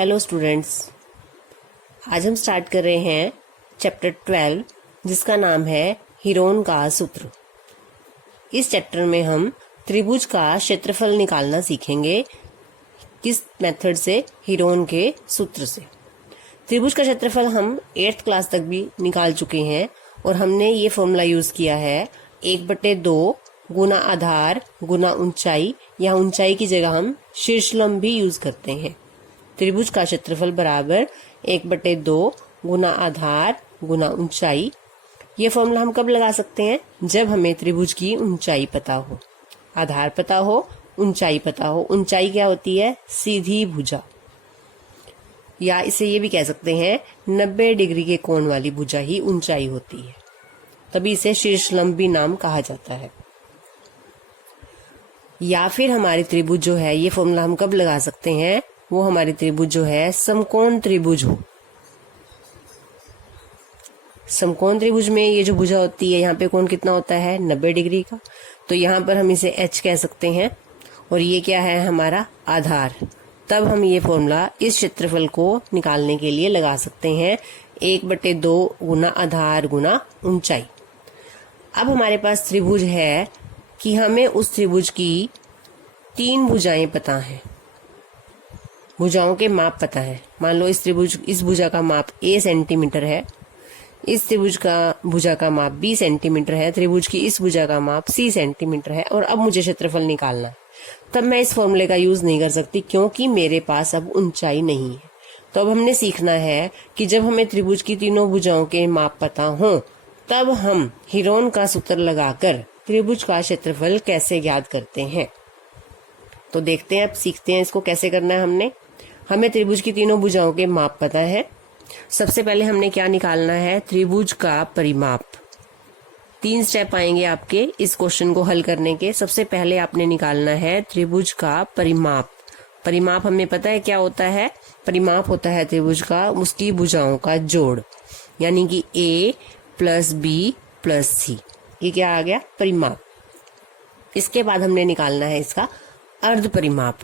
Hello students, आज हम start कर रहे हैं चैप्टर 12 जिसका नाम है हीरोन का सूत्र। इस चैप्टर में हम त्रिभुज का क्षेत्रफल निकालना सीखेंगे। किस मेथड से? हीरोन के सूत्र से। त्रिभुज का क्षेत्रफल हम 8th क्लास तक भी निकाल चुके हैं और हमने ये फॉर्मूला यूज किया है 1/2 गुना आधार गुना ऊंचाई, या ऊंचाई की जगह हम शीर्षलंब भी यूज करते हैं। त्रिभुज का क्षेत्रफल बराबर 1/2 गुना आधार गुना ऊंचाई। ये फॉर्मूला हम कब लगा सकते हैं? जब हमें त्रिभुज की ऊंचाई पता हो, आधार पता हो, ऊंचाई पता हो। ऊंचाई क्या होती है? सीधी भुजा, या इसे ये भी कह सकते हैं 90 डिग्री के कोण वाली भुजा ही ऊंचाई होती है, तभी इसे शीर्षलंब भी नाम कहा जाता है। या फिर हमारी त्रिभुज जो है, ये फॉर्मूला हम कब लगा सकते हैं? वो हमारी त्रिभुज जो है समकोण त्रिभुज हो। समकोण त्रिभुज में ये जो भुजा होती है, यहाँ पे कोण कितना होता है? 90 डिग्री का। तो यहाँ पर हम इसे h कह सकते हैं और ये क्या है? हमारा आधार। तब हम ये फॉर्मूला इस क्षेत्रफल को निकालने के लिए लगा सकते हैं 1/2 गुना आधार गुना ऊंचाई। अब हमारे पास त्रिभुज है कि हमें उस त्रिभुज की 3 भुजाएं पता हैं, भुजाओं के माप पता है। मान लो इस भुजा का माप a सेंटीमीटर है, इस त्रिभुज का भुजा का माप b सेंटीमीटर है, त्रिभुज की इस भुजा का माप c सेंटीमीटर है, और अब मुझे क्षेत्रफल निकालना है। तब मैं इस फॉर्मूले का यूज नहीं कर सकती क्योंकि मेरे पास अब ऊंचाई नहीं है। तो अब हमने सीखना है कि जब हमें त्रिभुज की तीनों भुजाओं के माप पता हो, तब हम हीरोन का सूत्र लगाकर त्रिभुज का क्षेत्रफल कैसे ज्ञात करते हैं। तो देखते हैं, अब सीखते हैं इसको कैसे करना है। हमें त्रिभुज की तीनों भुजाओं के माप पता है। सबसे पहले हमने क्या निकालना है? त्रिभुज का परिमाप। 3 स्टेप आएंगे आपके इस क्वेश्चन को हल करने के। सबसे पहले आपने निकालना है त्रिभुज का परिमाप। परिमाप हमें पता है क्या होता है? परिमाप होता है त्रिभुज का उसकी भुजाओं का जोड़, यानी कि a + b + c। ये क्या आ गया? परिमाप। इसके बाद हमने निकालना है इसका अर्ध परिमाप।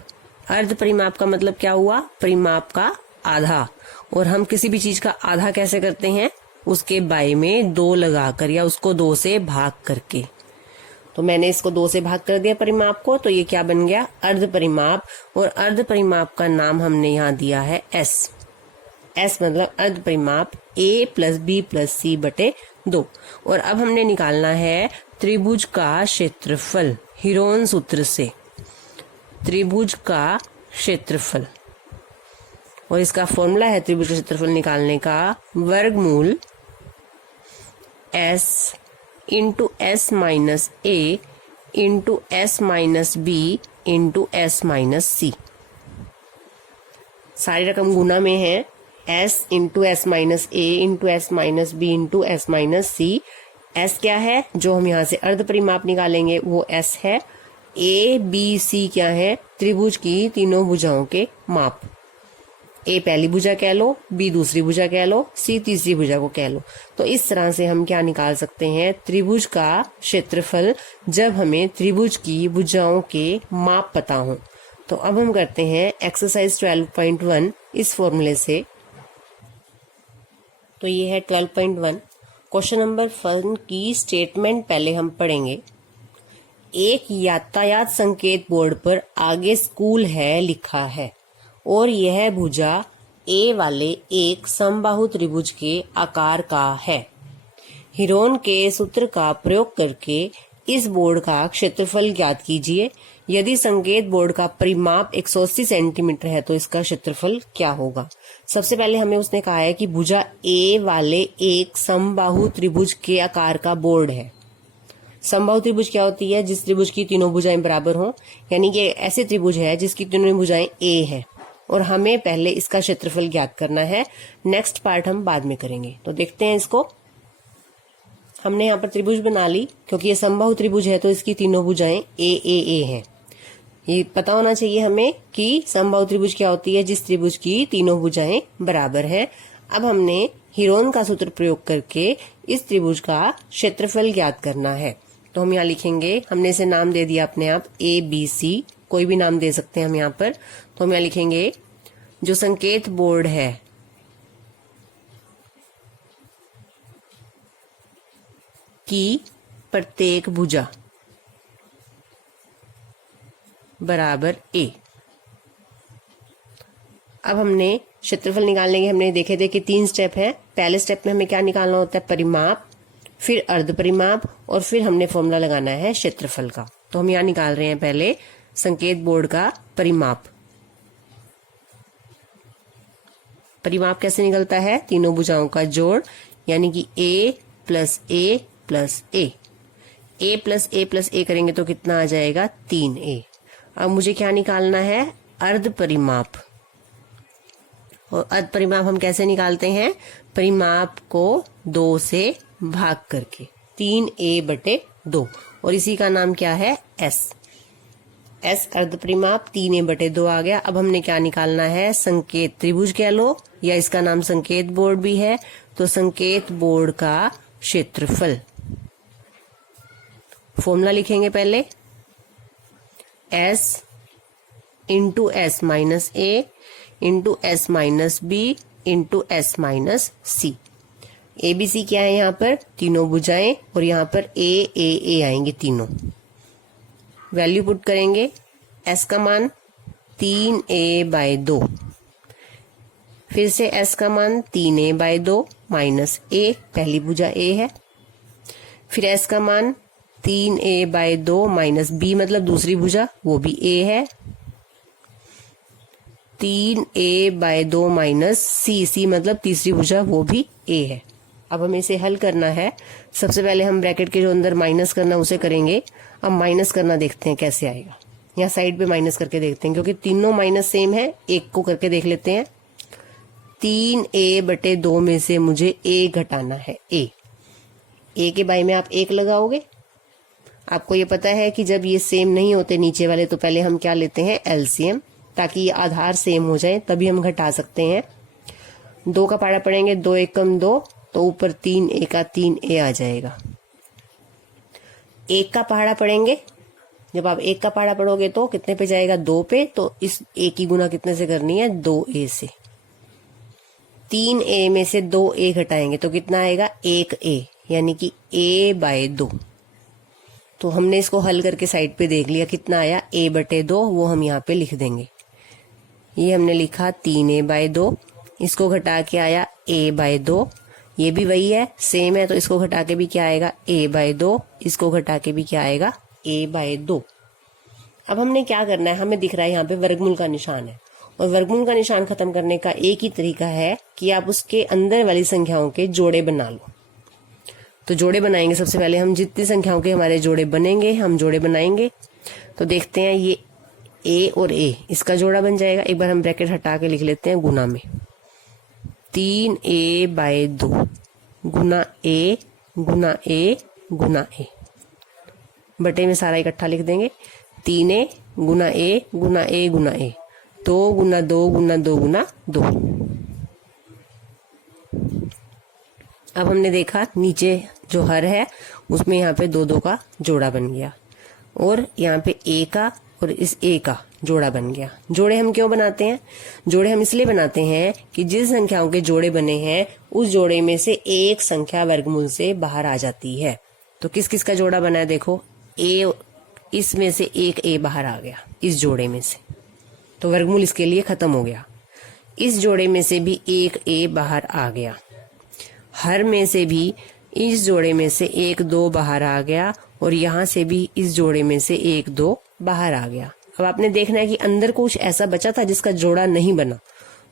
अर्ध परिमाप का मतलब क्या हुआ? परिमाप का आधा। और हम किसी भी चीज का आधा कैसे करते हैं? उसके बाय में 2 लगाकर, या उसको 2 से भाग करके। तो मैंने इसको 2 से भाग कर दिया परिमाप को, तो ये क्या बन गया? अर्ध परिमाप। और अर्ध परिमाप का नाम हमने यहाँ दिया है s। s मतलब अर्ध परिमाप a + b + c/2। और अब हमने निकालना है त्रिभुज का क्षेत्रफल हीरोन सूत्र से। त्रिभुज का क्षेत्रफल, और इसका फॉर्मूला है त्रिभुज का क्षेत्रफल निकालने का वर्गमूल s × s - a × s - b × s - c। सारी रकम गुना में है। s × s - a × s - b × s - c। s क्या है? जो हम यहाँ से अर्ध परिमाप निकालेंगे वो s है। a b c क्या है? त्रिभुज की तीनों भुजाओं के माप। a पहली भुजा कह लो, b दूसरी भुजा कह लो, c तीसरी भुजा को कह लो। तो इस तरह से हम क्या निकाल सकते हैं? त्रिभुज का क्षेत्रफल, जब हमें त्रिभुज की भुजाओं के माप पता हो। तो अब हम करते हैं एक्सरसाइज 12.1 इस फॉर्मूले से। तो ये है 12.1। क्वेश्चन नंबर 1 की स्टेटमेंट पहले हम पढ़ेंगे। एक यातायात संकेत बोर्ड पर आगे स्कूल है लिखा है और यह भुजा A वाले एक समबाहु त्रिभुज के आकार का है। हीरोन के सूत्र का प्रयोग करके इस बोर्ड का क्षेत्रफल ज्ञात कीजिए। यदि संकेत बोर्ड का परिमाप 180 सेंटीमीटर है तो इसका क्षेत्रफल क्या होगा? सबसे पहले हमें उसने कहा है कि भुजा A वाले एक समबाहु त्रिभुज के आकार का बोर्ड है। समबाहु त्रिभुज क्या होती है? जिस त्रिभुज की तीनों भुजाएं बराबर हों, यानी कि ऐसे त्रिभुज है जिसकी तीनों भुजाएं a है। और हमें पहले इसका क्षेत्रफल ज्ञात करना है। नेक्स्ट पार्ट हम बाद में करेंगे। तो देखते हैं इसको। हमने यहाँ पर त्रिभुज बना ली, क्योंकि ये समबाहु त्रिभुज है तो इसकी तीनों भुजाएं a हैं। ये पता होना चाहिए हमें कि समबाहु त्रिभुज क्या होती है? जिस त्रिभुज की तीनों भुजाएं बराबर है। अब हमने हीरोन का सूत्र प्रयोग करके इस त्रिभुज का क्षेत्रफल ज्ञात करना है। तो हम यहाँ लिखेंगे, हमने इसे नाम दे दिया अपने आप a b c, कोई भी नाम दे सकते हैं हम यहाँ पर। तो हम यहाँ लिखेंगे जो संकेत बोर्ड है की प्रत्येक भुजा बराबर ए। अब हमने क्षेत्रफल निकालने के हमने देखे थे कि 3 स्टेप है। पहले स्टेप में हमें क्या निकालना होता है, परिमाप, फिर अर्ध परिमाप, और फिर हमने फॉर्मूला लगाना है क्षेत्रफल का। तो हम यहाँ निकाल रहे हैं पहले संकेत बोर्ड का परिमाप। परिमाप कैसे निकलता है, तीनों भुजाओं का जोड़, यानी कि a plus A plus A. a plus A plus A करेंगे तो कितना आ जाएगा, 3a। अब मुझे क्या निकालना है, अर्ध परिमाप। और अर्ध परिमाप हम कैसे निकालते हैं, परिमाप को 2 से भाग करके, 3a/2, और इसी का नाम क्या है, s। अर्ध परिमाप 3a/2 आ गया। अब हमने क्या निकालना है, संकेत त्रिभुज कह लो, या इसका नाम संकेत बोर्ड भी है। तो संकेत बोर्ड का क्षेत्रफल, फॉर्मूला लिखेंगे पहले, s into s minus a into s minus b into s minus c। A B C क्या है यहाँ पर, तीनों भुजाएं, और यहाँ पर ए आएंगे तीनों। वैल्यू पुट करेंगे, s का मान 3a/2, फिर से s का मान 3a/2 माइनस a, पहली भुजा a है, फिर s का मान 3a/2 माइनस b मतलब दूसरी भुजा, वो भी a है, 3a/2 माइनस c मतलब तीसरी भुजा, वो भी a है। अब हमें इसे हल करना है। सबसे पहले हम ब्रैकेट के जो अंदर माइनस करना उसे करेंगे। अब माइनस करना देखते हैं कैसे आएगा, यहाँ साइड पे माइनस करके देखते हैं, क्योंकि तीनों माइनस सेम है। एक को करके देख लेते हैं। 3a/2 में से मुझे a घटाना है, a के बाई में आप 1 लगाओगे। आपको ये पता है कि जब ये सेम नहीं होते नीचे वाले, तो पहले हम क्या लेते हैं, एलसीएम, ताकि ये आधार सेम हो जाए, तभी हम घटा सकते हैं। 2 का पाड़ा पड़ेंगे, 2 1 कम 2, तो ऊपर 3a का 3a आ जाएगा। 1 का पहाड़ा पड़ेंगे, जब आप 1 का पहाड़ा पढ़ोगे तो कितने पे जाएगा, 2 पे। तो इस a की गुना कितने से करनी है, 2a से। 3a में से 2a घटाएंगे तो कितना आएगा, 1a, यानी कि a/2। तो हमने इसको हल करके साइड पे देख लिया कितना आया, a/2, वो हम यहाँ पे लिख देंगे। ये हमने लिखा 3a/2, इसको घटा के आया a/2, ये भी वही है, सेम है, तो इसको घटा के भी क्या आएगा, a/2, इसको घटा के भी क्या आएगा, a/2। अब हमने क्या करना है, हमें दिख रहा है यहाँ पे वर्गमूल का निशान है, और वर्गमूल का निशान खत्म करने का एक ही तरीका है कि आप उसके अंदर वाली संख्याओं के जोड़े बना लो। तो जोड़े बनाएंगे, सबसे पहले हम जितनी संख्याओं के हमारे जोड़े बनेंगे हम जोड़े बनाएंगे। तो देखते हैं, ये a और a, इसका जोड़ा बन जाएगा। एक बार हम ब्रैकेट हटा के लिख लेते हैं गुना में, 3a/2 Guna a Guna a Guna a, बटे में सारा इकट्ठा लिख देंगे, 3a Guna a Guna a Guna a, 2 गुना 2 गुना 2 गुना 2। अब हमने देखा नीचे जो हर है उसमें यहाँ पे 2 2 का जोड़ा बन गया, और यहाँ पे a का और इस a का जोड़ा बन गया। जोड़े हम क्यों बनाते हैं, जोड़े हम इसलिए बनाते हैं कि जिस संख्याओं के जोड़े बने हैं उस जोड़े में से एक संख्या वर्गमूल से बाहर आ जाती है। तो किस किस का जोड़ा बना है, देखो a, इसमें से एक a बाहर आ गया इस जोड़े में से, तो वर्गमूल इसके लिए खत्म हो गया। इस जोड़े में से भी एक a बाहर आ गया, हर में से भी इस जोड़े में से 1 2 बाहर आ गया, और यहाँ से भी इस जोड़े में से 1 2 बाहर आ गया। अब आपने देखना है कि अंदर कुछ ऐसा बचा था जिसका जोड़ा नहीं बना,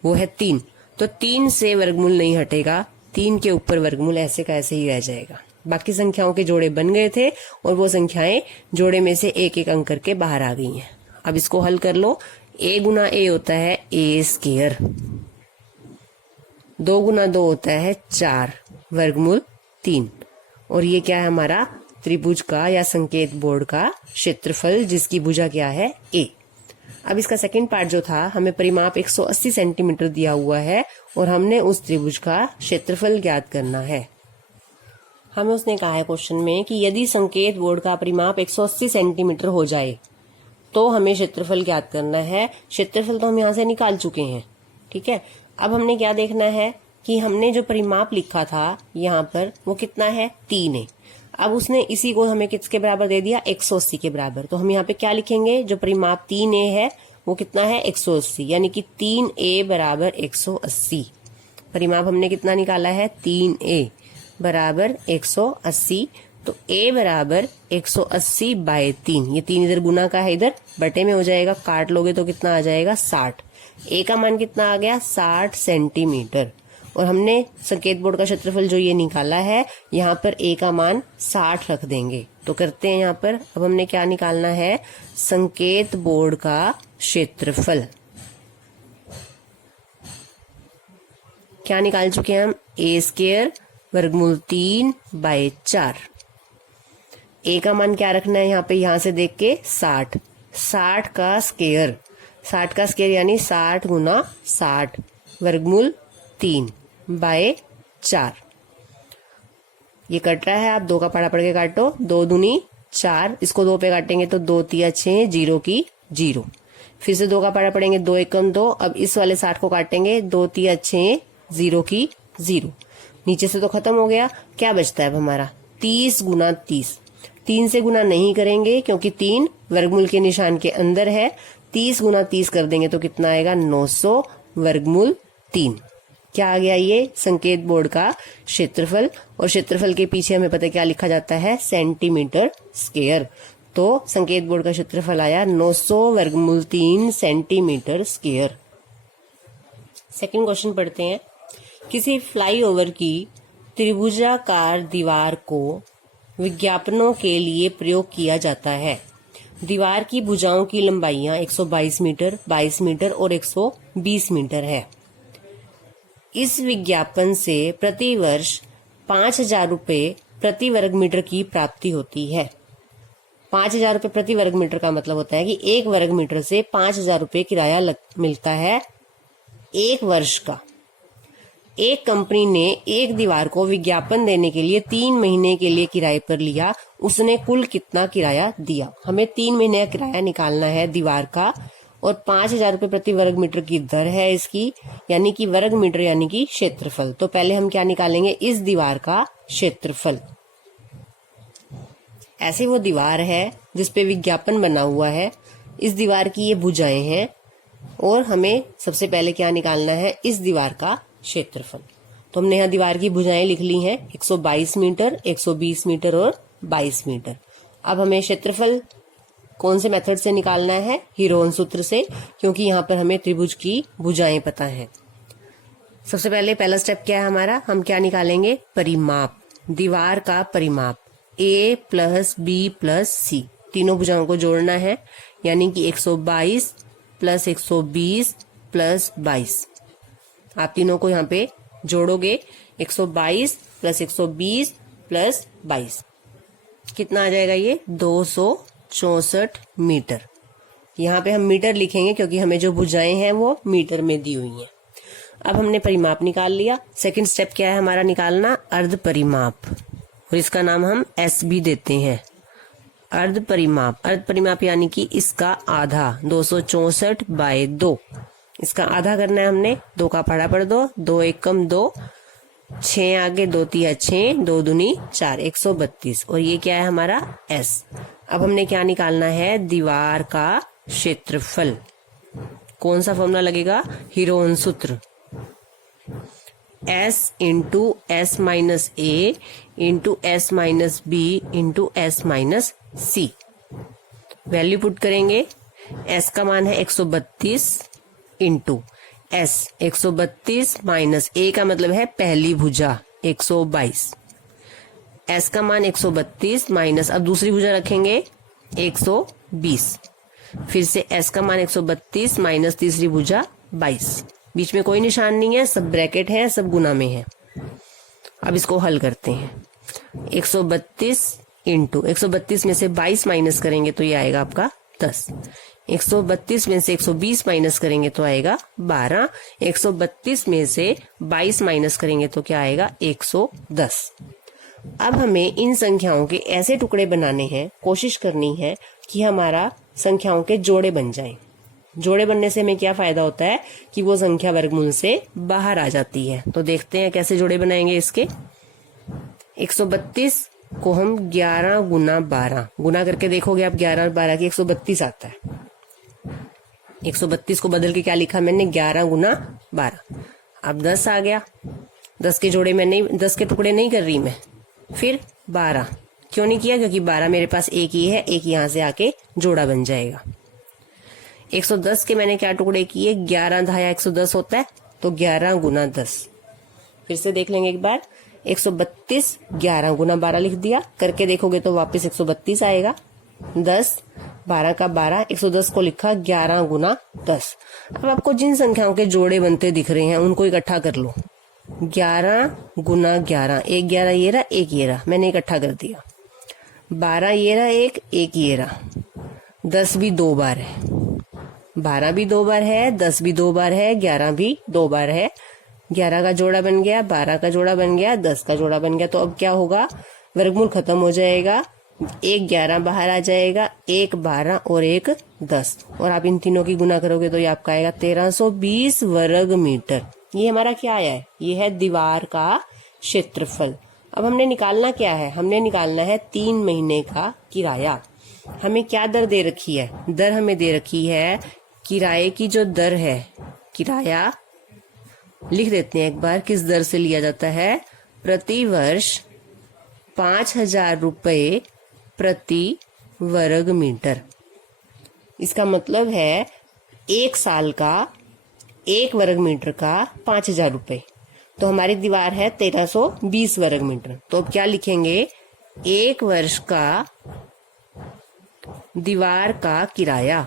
वो है 3। तो 3 से वर्गमूल नहीं हटेगा, 3 के ऊपर वर्गमूल ऐसे का ऐसे ही रह जाएगा। बाकी संख्याओं के जोड़े बन गए थे, और वो संख्याएं जोड़े में से एक एक अंक करके बाहर आ गई हैं। अब इसको हल कर लो। a गुना a होता है a², 2 गुना 2 होता है 4, वर्गमूल 3, और ये क्या है हमारा त्रिभुज का या संकेत बोर्ड का क्षेत्रफल, जिसकी भुजा क्या है, a। अब इसका सेकंड पार्ट जो था, हमें परिमाप 180 सेंटीमीटर दिया हुआ है, और हमने उस त्रिभुज का क्षेत्रफल ज्ञात करना है। हमें उसने कहा है क्वेश्चन में कि यदि संकेत बोर्ड का परिमाप 180 सेंटीमीटर हो जाए तो हमें क्षेत्रफल ज्ञात करना है। क्षेत्रफल तो हम यहाँ से निकाल चुके हैं, ठीक है। अब हमने क्या देखना है कि हमने जो परिमाप लिखा था यहाँ पर वो कितना है, 3 है। अब उसने इसी को हमें किसके बराबर दे दिया, 180 के बराबर। तो हम यहाँ पे क्या लिखेंगे, जो परिमाप 3a है वो कितना है, 180, यानी कि 3a बराबर 180। परिमाप हमने कितना निकाला है, 3a बराबर 180। तो a बराबर 180/3, ये 3 इधर गुना का है, इधर बटे में हो जाएगा, काट लोगे तो कितना आ जाएगा, 60। a का मान कितना आ गया, 60 सेंटीमीटर। और हमने संकेत बोर्ड का क्षेत्रफल जो ये निकाला है, यहाँ पर a का मान 60 रख देंगे। तो करते हैं यहाँ पर, अब हमने क्या निकालना है, संकेत बोर्ड का क्षेत्रफल। क्या निकाल चुके हैं हम, a² वर्गमूल 3/4। a का मान क्या रखना है यहाँ पे, यहाँ से देख के 60, 60 का स्क्वायर, 60 का स्क्वायर यानी 60 गुना 60 वर्गमूल 3/4। ये कट रहा है, आप 2 का पढ़ा पढ़ के काटो, 2 दूनी 4, इसको 2 पे काटेंगे तो 2 तिया 6, 0 की 0। फिर से 2 का पढ़ा पड़ेंगे, 2 एकम 2। अब इस वाले 60 को काटेंगे, 2 तिया 6, 0 की 0। नीचे से तो खत्म हो गया, क्या बचता है अब हमारा, 30 गुना 30। 3 से गुना नहीं करेंगे क्योंकि 3 वर्गमूल के निशान के अंदर है। 30 गुना 30 कर देंगे तो कितना आएगा, 900 वर्गमूल 3। क्या आ गया, ये संकेत बोर्ड का क्षेत्रफल। और क्षेत्रफल के पीछे हमें पता क्या लिखा जाता है, सेंटीमीटर स्क्वायर। तो संकेत बोर्ड का क्षेत्रफल आया 900 वर्गमूल 3 सेंटीमीटर स्क्वायर। सेकंड क्वेश्चन पढ़ते हैं। किसी फ्लाईओवर की त्रिभुजाकार दीवार को विज्ञापनों के लिए प्रयोग किया जाता है। दीवार की भुजाओं की लंबाइयां 122 मीटर, 22 मीटर और 120 मीटर है। इस विज्ञापन से प्रति वर्ष 5,000 रुपये प्रति वर्ग मीटर की प्राप्ति होती है। 5,000 रुपये प्रति वर्ग मीटर का मतलब होता है कि 1 वर्ग मीटर से 5,000 रुपये किराया मिलता है 1 वर्ष का। एक कंपनी ने एक दीवार को विज्ञापन देने के लिए 3 महीने के लिए किराए पर लिया। उसने कुल कितना किराया दिया। हमें 3 महीने का किराया निकालना है दीवार का, और 5,000 रुपये प्रति वर्ग मीटर की दर है इसकी, यानी कि वर्ग मीटर यानी कि क्षेत्रफल। तो पहले हम क्या निकालेंगे, इस दीवार का क्षेत्रफल। ऐसी वो दीवार है जिसपे विज्ञापन बना हुआ है। इस दीवार की ये भुजाएं हैं और हमें सबसे पहले क्या निकालना है, इस दीवार का क्षेत्रफल। तो हमने यहाँ दीवार की भुजाएं लिख ली हैं, 122 मीटर, 120 मीटर और 22 मीटर। अब हमें क्षेत्रफल कौन से मेथड से निकालना है, हीरोन सूत्र से, क्योंकि यहाँ पर हमें त्रिभुज की भुजाएं पता है। सबसे पहले पहला स्टेप क्या है हमारा, हम क्या निकालेंगे, परिमाप। दीवार का परिमाप a + b + c, तीनों भुजाओं को जोड़ना है, यानी कि 122 + 120 + 22। आप तीनों को यहाँ पे जोड़ोगे, 122 + 120 + 22 कितना आ जाएगा, ये 264 मीटर। यहाँ पे हम मीटर लिखेंगे क्योंकि हमें जो भुजाएं हैं वो मीटर में दी हुई हैं। अब हमने परिमाप निकाल लिया। सेकंड स्टेप क्या है हमारा, निकालना अर्ध परिमाप, और इसका नाम हम एस भी देते हैं, अर्ध परिमाप। अर्ध परिमाप यानी कि इसका आधा, 264/2। इसका आधा करना है हमने, 2 का पढ़ा पढ़ दो, 2 एकम 2, 6 आगे 2 तिया 6, 2 दूनी 4, 132। और ये क्या है हमारा S। अब हमने क्या निकालना है, दीवार का क्षेत्रफल। कौन सा फॉर्मूला लगेगा, हीरोन सूत्र, S × S - A × S - B × S - C। Value put करेंगे, S का मान है 132 इंटू S 132 माइनस A का मतलब है पहली भुजा 122। S का मान 132 माइनस, अब दूसरी भुजा रखेंगे 120, फिर से S का मान 132 माइनस तीसरी भुजा 22। बीच में कोई निशान नहीं है, सब ब्रैकेट है, सब गुना में है। अब इसको हल करते हैं, 132 इंटू 132 में से 22 माइनस करेंगे तो ये आएगा आपका 10। 132 में से 120 माइनस करेंगे तो आएगा 12। 132 में से 22 माइनस करेंगे तो क्या आएगा, 110। अब हमें इन संख्याओं के ऐसे टुकड़े बनाने हैं, कोशिश करनी है कि हमारा संख्याओं के जोड़े बन जाएं। जोड़े बनने से हमें क्या फायदा होता है कि वो संख्या वर्गमूल से बाहर आ जाती है। तो देखते हैं कैसे जोड़े बनाएंगे इसके। 132 को हम 11 गुना 12 गुना करके देखोगे आप 11 और 12 की 132 आता है। 132 को बदल के क्या लिखा मैंने 11 गुना 12। अब 10 आ गया। 10 के जोड़े में नहीं, 10 के टुकड़े नहीं कर रही मैं। फिर 12 क्यों नहीं किया, क्योंकि 12 मेरे पास एक ही है, एक यहां से आके जोड़ा बन जाएगा। 110 के मैंने क्या टुकड़े किए, 11 धाया 110 होता है, तो 11 गुना 10। फिर से देख लेंगे एक बार। 132 11 गुना 12 लिख दिया, करके देखोगे तो वापस 132 आएगा। 10 12 का 12, 110 को लिखा 11 गुना 10। अब आपको जिन संख्याओं के जोड़े बनते दिख रहे हैं उनको इकट्ठा कर लो। 11 गुना 11, एक 11 ये रहा, एक ये रहा, मैंने इकट्ठा कर दिया। 12 ये रहा, एक ये रहा। 10 भी 2 बार है, 12 भी 2 बार है, 10 भी 2 बार है, 11 भी 2 बार है। 11 का जोड़ा बन गया, 12 का जोड़ा बन गया, 10 का जोड़ा बन गया। तो अब क्या होगा, वर्गमूल खत्म हो जाएगा, एक 11 बाहर आ जाएगा, एक 12 और एक 10, और आप इन तीनों की गुना करोगे तो ये आपका आएगा 1320 वर्ग मीटर। ये हमारा क्या आया है, ये है दीवार का क्षेत्रफल। अब हमने निकालना क्या है, हमने निकालना है 3 महीने का किराया। हमें क्या दर दे रखी है, दर हमें दे रखी है किराए की जो दर है, किराया लिख देते हैं एक बार किस दर से लिया जाता है। प्रति वर्ष 5000 रुपये प्रति वर्ग मीटर। इसका मतलब है एक साल का 1 वर्ग मीटर का 5000 रुपये। तो हमारी दीवार है 1320 वर्ग मीटर। तो अब क्या लिखेंगे, 1 वर्ष का दीवार का किराया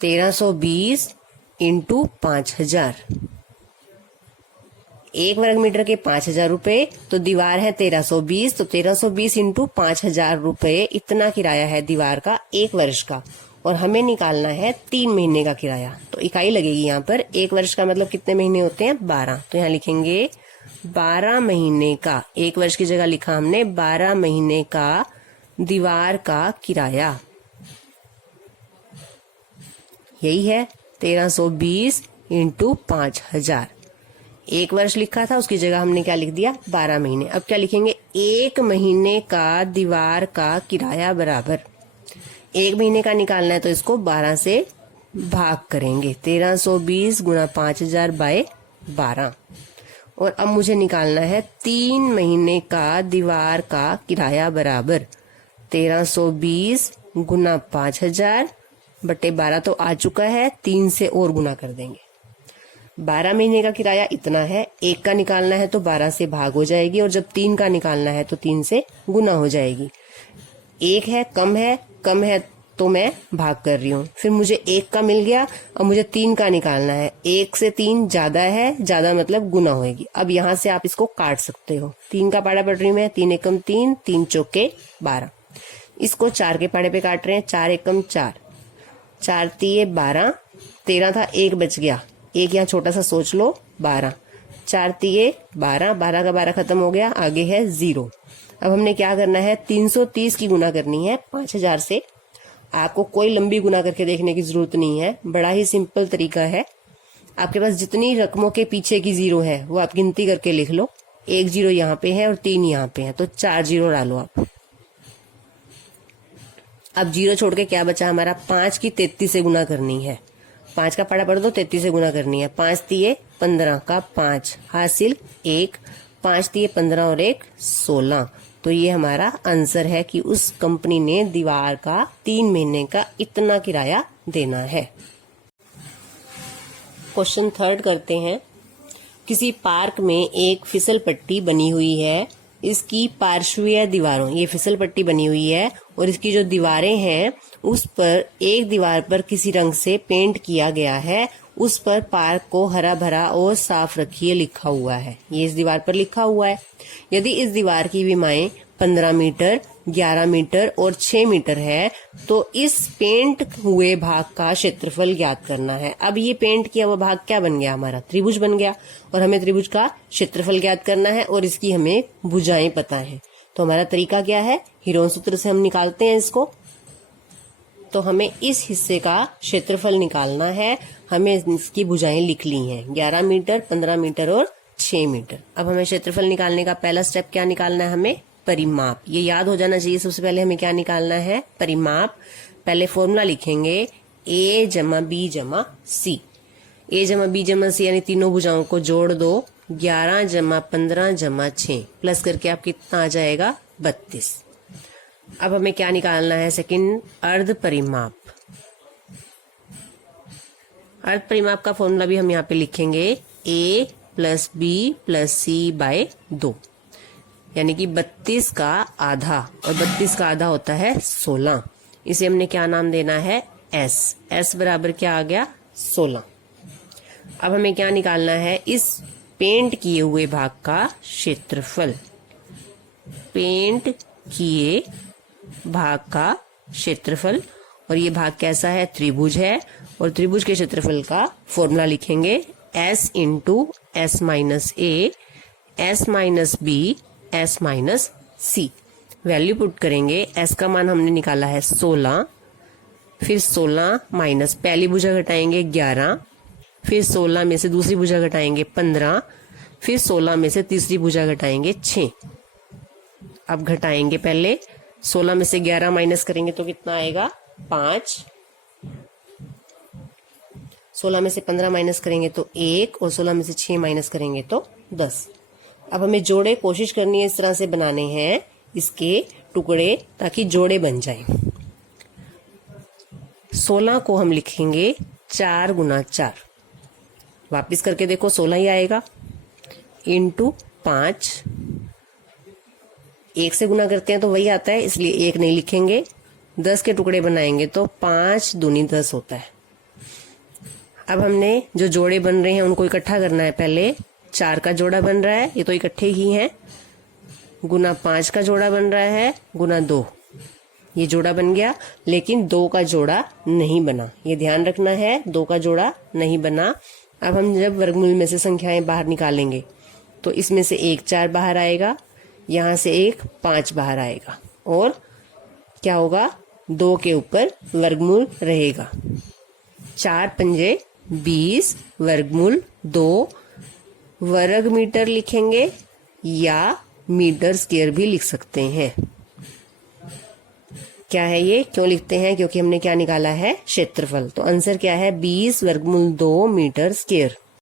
1320 इंटू 5000। 1 वर्ग मीटर के 5000 रुपए, तो दीवार है 1320, तो 1320 इंटू 5000 रुपए, इतना किराया है दीवार का 1 वर्ष का। और हमें निकालना है 3 महीने का किराया, तो इकाई लगेगी यहाँ पर। 1 वर्ष का मतलब कितने महीने होते हैं, 12। तो यहाँ लिखेंगे 12 महीने का, 1 वर्ष की जगह लिखा हमने 12 महीने का दीवार का किराया। यही है 1320 इंटू 5000। 1 वर्ष लिखा था, उसकी जगह हमने क्या लिख दिया, 12 महीने। अब क्या लिखेंगे, 1 महीने का दीवार का किराया बराबर, 1 महीने का निकालना है तो इसको 12 से भाग करेंगे, 1320 गुणा 5000 बाय 12। और अब मुझे निकालना है 3 महीने का दीवार का किराया बराबर 1320 गुना 5000 बटे 12 तो आ चुका है, 3 से और गुना कर देंगे। 12 महीने का किराया इतना है, 1 का निकालना है तो 12 से भाग हो जाएगी, और जब 3 का निकालना है तो 3 से गुना हो जाएगी। 1 है, कम है तो मैं भाग कर रही हूँ। फिर मुझे 1 का मिल गया, अब मुझे 3 का निकालना है। 1 से 3 ज्यादा है, ज्यादा मतलब गुना होएगी। अब यहाँ से आप इसको काट सकते हो। 3 का पाड़ा पड़ रही मैं, 3 एकम 3, 3 चौके 12। इसको 4 के पाड़े पे काट रहे हैं, 4 एकम 4, 4 तिये 12, 13 था, 1 बच गया, 1 यहाँ छोटा सा सोच लो, 12, 4 तिये 12, 12 का 12 खत्म हो गया, आगे है 0। अब हमने क्या करना है, 330 की गुना करनी है 5000 से। आपको कोई लंबी गुना करके देखने की जरूरत नहीं है, बड़ा ही सिंपल तरीका है। आपके पास जितनी रकमों के पीछे की 0 है वो आप गिनती करके लिख लो। 1 0 यहाँ पे है और 3 यहाँ पे है, तो 4 0 डालो आप। अब 0 छोड़ के क्या बचा हमारा, 5 की 33 से गुना करनी है। 5 का पाड़ा पढ़ दो, 33 से गुना करनी है। 5 तिये 15 का 5 हासिल 1, 5 तिये 15 और 1 16। तो ये हमारा आंसर है कि उस कंपनी ने दीवार का 3 महीने का इतना किराया देना है। क्वेश्चन 3 करते हैं। किसी पार्क में एक फिसल पट्टी बनी हुई है, इसकी पार्श्वीय दीवारों, ये फिसल पट्टी बनी हुई है और इसकी जो दीवारें हैं उस पर एक दीवार पर किसी रंग से पेंट किया गया है, उस पर पार्क को हरा भरा और साफ रखिए लिखा हुआ है। ये इस दीवार पर लिखा हुआ है। यदि इस दीवार की विमाएं 15 मीटर, 11 मीटर और 6 मीटर है तो इस पेंट हुए भाग का क्षेत्रफल ज्ञात करना है। अब ये पेंट किया हुआ भाग क्या बन गया, हमारा त्रिभुज बन गया, और हमें त्रिभुज का क्षेत्रफल ज्ञात करना है और इसकी हमें भुजाएं पता है। तो हमारा तरीका क्या है, हीरोन सूत्र से हम निकालते हैं इसको। तो हमें इस हिस्से का क्षेत्रफल निकालना है। हमें इसकी भुजाएं लिख ली हैं, 11 मीटर, 15 मीटर और 6 मीटर। अब हमें क्षेत्रफल निकालने का पहला स्टेप क्या निकालना है, हमें परिमाप। ये याद हो जाना चाहिए। सबसे पहले हमें क्या निकालना है, परिमाप। पहले फॉर्मूला लिखेंगे a जमा b जमा c। a जमा b जमा c यानी तीनों भुजाओं को जोड़ दो, 11 जमा 15 जमा 6 प्लस करके आप कितना आ जाएगा, 32। अब हमें क्या निकालना है, सेकंड अर्ध परिमाप। अर्ध परिमाप का फॉर्मूला भी हम यहाँ पे लिखेंगे a plus b plus c by 2, यानी कि 32 का आधा, और 32 का आधा होता है 16। इसे हमने क्या नाम देना है, s बराबर क्या आ गया, 16। अब हमें क्या निकालना है, इस पेंट किए हुए भाग का क्षेत्रफल। पेंट किए भाग का क्षेत्रफल, और ये भाग कैसा है, त्रिभुज है, और त्रिभुज के क्षेत्रफल का फॉर्मूला लिखेंगे s into s minus a, s minus b, s minus c। Value put करेंगे, s का मान हमने निकाला है 16, फिर 16 माइनस पहली भुजा घटाएंगे 11, फिर 16 में से दूसरी भुजा घटाएंगे 15, फिर 16 में से तीसरी भुजा घटाएंगे 6। अब घटाएंगे, पहले 16 में से 11 माइनस करेंगे तो कितना आएगा, 5। 16 में से 15 माइनस करेंगे तो 1, और 16 में से 6 माइनस करेंगे तो 10। अब हमें जोड़े कोशिश करनी है, इस तरह से बनाने हैं इसके टुकड़े ताकि जोड़े बन जाएं। 16 को हम लिखेंगे 4 गुना 4, वापिस करके देखो 16 ही आएगा, इंटू 5। 1 से गुना करते हैं तो वही आता है, इसलिए 1 नहीं लिखेंगे। 10 के टुकड़े बनाएंगे तो 5 दूनी 10 होता है। अब हमने जो जोड़े बन रहे हैं उनको इकट्ठा करना है। पहले 4 का जोड़ा बन रहा है, ये तो इकट्ठे ही हैं, गुना 5 का जोड़ा बन रहा है, गुना 2, ये जोड़ा बन गया। लेकिन 2 का जोड़ा नहीं बना, ये ध्यान रखना है, 2 का जोड़ा नहीं बना। अब हम जब वर्गमूल में से संख्याएं बाहर निकालेंगे तो इसमें से 1 4 बाहर आएगा, यहां से 1 5 बाहर आएगा, और क्या होगा, 2 के ऊपर वर्गमूल रहेगा। 4 पंजे 20, वर्गमूल 2। वर्ग मीटर लिखेंगे या मीटर स्क्वायर भी लिख सकते हैं। क्या है ये, क्यों लिखते हैं, क्योंकि हमने क्या निकाला है, क्षेत्रफल। तो आंसर क्या है, 20 वर्गमूल 2 मीटर स्क्वायर।